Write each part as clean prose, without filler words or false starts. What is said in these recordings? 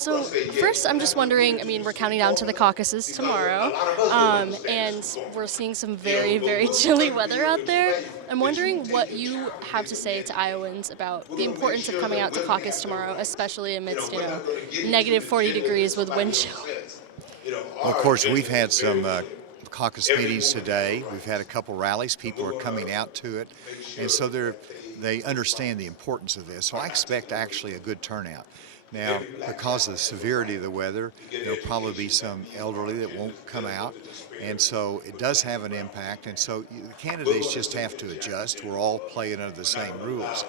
So first, I'm just wondering, I mean, we're counting down to the caucuses tomorrow, and we're seeing some very, very chilly weather out there. I'm wondering what you have to say to Iowans about the importance of coming out to caucus tomorrow, especially amidst, negative 40 degrees with wind chill. Well, of course, we've had some caucus meetings today. We've had a couple rallies. People are coming out to it, and so they understand the importance of this. So I expect actually a good turnout. Now, because of the severity of the weather, there'll probably be some elderly that won't come out, and so it does have an impact. And so the candidates just have to adjust. We're all playing under the same rules.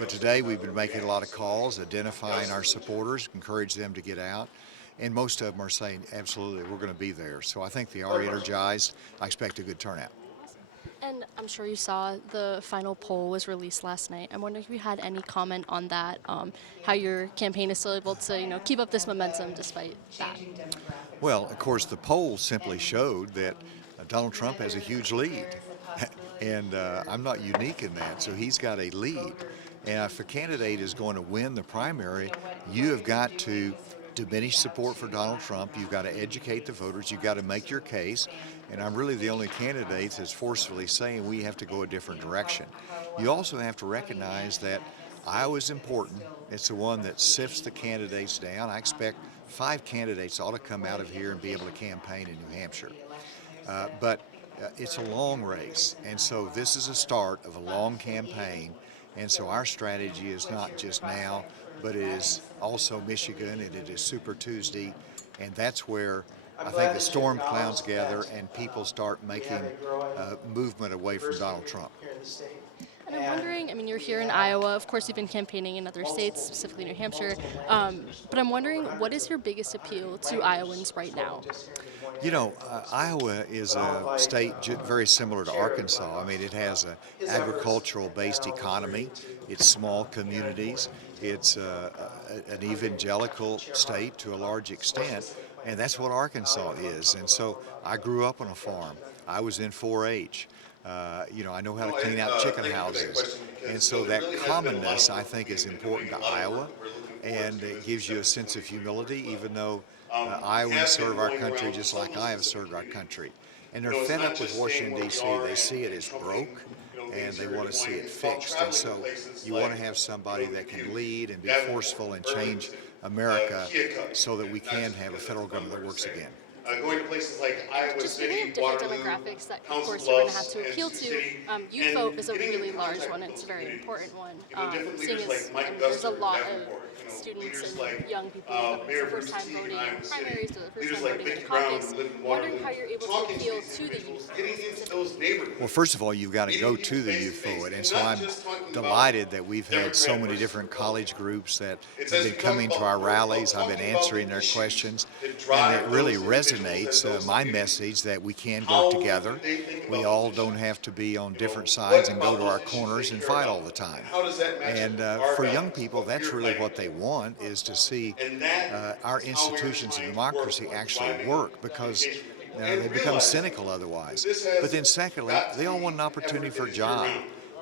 But today we've been making a lot of calls, identifying our supporters, encourage them to get out. And most of them are saying, absolutely, we're going to be there. So I think they are energized. I expect a good turnout. And I'm sure you saw the final poll was released last night. I'm wondering if you had any comment on that, how your campaign is still able to, keep up this momentum despite that. Well, of course, the poll simply showed that Donald Trump has a huge lead. And I'm not unique in that, so he's got a lead. And if a candidate is going to win the primary, you have got to diminish support for Donald Trump. You've got to educate the voters. You've got to make your case. And I'm really the only candidate that's forcefully saying we have to go a different direction. You also have to recognize that Iowa's important. It's the one that sifts the candidates down. I expect 5 candidates ought to come out of here and be able to campaign in New Hampshire. But it's a long race, and so this is a start of a long campaign. And so our strategy is not just now, but it is also Michigan, and it is Super Tuesday, and that's where I think the storm clouds gather and people start making movement away from Donald Trump. And I'm wondering, I mean, you're here in Iowa. Of course, you've been campaigning in other states, specifically New Hampshire. But I'm wondering, what is your biggest appeal to Iowans right now? You know, Iowa is a state very similar to Arkansas. I mean, it has an agricultural-based economy. It's small communities. It's an evangelical state to a large extent, and that's what Arkansas is. And so I grew up on a farm. I was in 4-H. I know how to clean out chicken houses. And so that commonness, I think, is important to Iowa, and it gives you a sense of humility, even though Iowans serve our country just like I have served our country. And they're fed up with Washington, D.C. They see it as broke, and they want to see it fixed. And so you want to have somebody that can lead and be forceful and change America so that we can have a federal government that works again. Going to places like Iowa Just City, looking at different Waterloo, demographics that, of Council course, you're going to Bluffs, have to appeal and to. City, Youth and vote is a getting really into large contact one. with It's a those very communities. important one. Different Seeing leaders as like Mike there's a Guster, lot Davenport, of students leaders and like young people who are Mayor the first Bruce time Teague in voting in Iowa City, primaries to the first leaders time like voting in Vicki a Brown caucus. who live in Wondering Waterloo, how you're able to talking appeal these to the individuals, youth. getting into those neighborhoods. Well, first of all, you've got to go to the youth vote, and so I'm delighted that we've had so many different college groups that have been coming to our rallies. I've been answering their questions, and it really resonates my message that we can work together. We all don't have to be on different sides and go to our corners and fight all the time. And for young people, that's really what they want, is to see our institutions of democracy actually work, because they become cynical otherwise. But then secondly, they all want an opportunity for a job.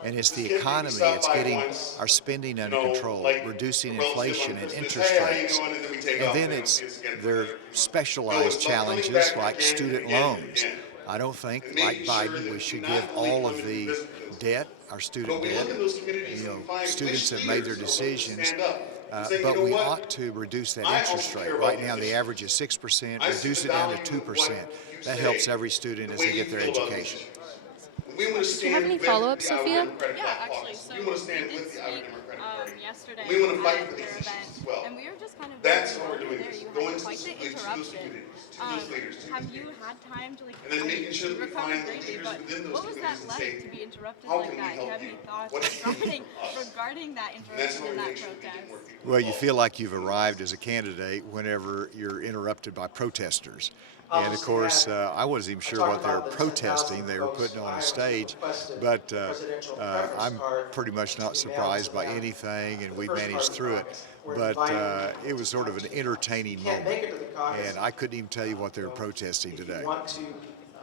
And it's the economy, it's getting our spending under control, reducing inflation and interest rates. And then it's their specialized challenges like student loans. I don't think, like Biden, we should give all of the debt, our student debt. Students have made their decisions, but we ought to reduce that interest rate. Right now, the average is 6%, reduce it down to 2%. That helps every student as they get their education. We want to Do you have any stand with follow-up, the Iowa Sophia? Democratic Yeah, Black actually, Caucus. so We want to we stand did with the Iowa speak Democratic Party. yesterday We want to fight at for their these event, issues as well. and we were just kind of That's very what we're important doing. there. You Going had quite the specifically to those interruption. communities, to those leaders, to Have those you people. had time to And then making sure that we recover find greatly, leaders but within those what was that communities and like say, to be interrupted how like can we that? Do you help have any you? thoughts What can you regarding, do for us? regarding that And that's interruption why we in that make sure we get more protest? people Well, you involved. feel like you've arrived as a candidate whenever you're interrupted by protesters. And of course, I wasn't even sure what they were protesting. They were putting on a stage, but I'm pretty much not surprised by anything, and we managed through it. But it was sort of an entertaining moment, and I couldn't even tell you what they were protesting today.